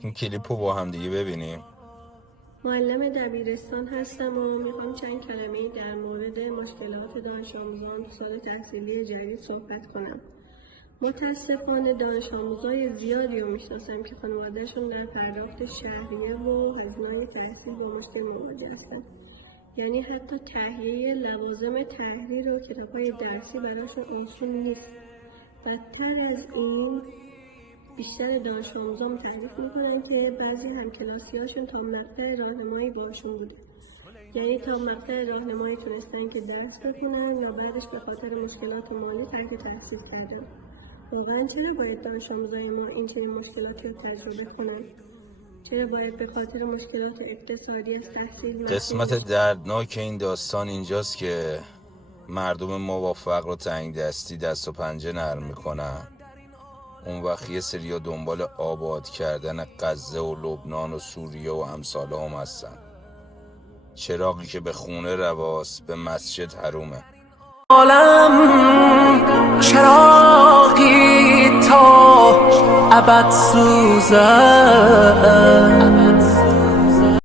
این کلیپو با هم دیگه ببینیم. معلم دبیرستان هستم و میخوام چند کلمه در مورد مشکلات دانش آموزان تو سال تحصیلی جدید صحبت کنم. متاسفانه دانش آموزای زیادی رو میشناسم که خانوادهشون در پرداخت شهریه و هزینه‌های تحصیل با مشکل مواجه هستن. یعنی حتی تهیه لوازم تحریر و کتاب‌های درسی براشون آسون نیست. بدتر از این، بیشتر دانش آموزان تعریف میکنن که بعضی همکلاسی‌هاشون تا مقطع راهنمایی باشون بوده. یعنی تا مقطع راهنمایی تونستن که درس بخونن یا بعدش به خاطر مشکلات مالی ترک تحصیل کردن. واقعا چرا باید دانش آموزای ما این چنین مشکلاتی رو تجربه کنن؟ چرا باید به خاطر مشکلات اقتصادی از تحصیل قسمت دردناک این داستان اینجاست که مردم ما با فقر و تنگ دستی دست و پنجه نرم میکنن. اون وقت یه سریا دنبال آباد کردن غزه و لبنان و سوریه و امثال هم هستن. چراغی که به خونه رواست به مسجد حرومه. عالم چراغی تا ابد سوزد،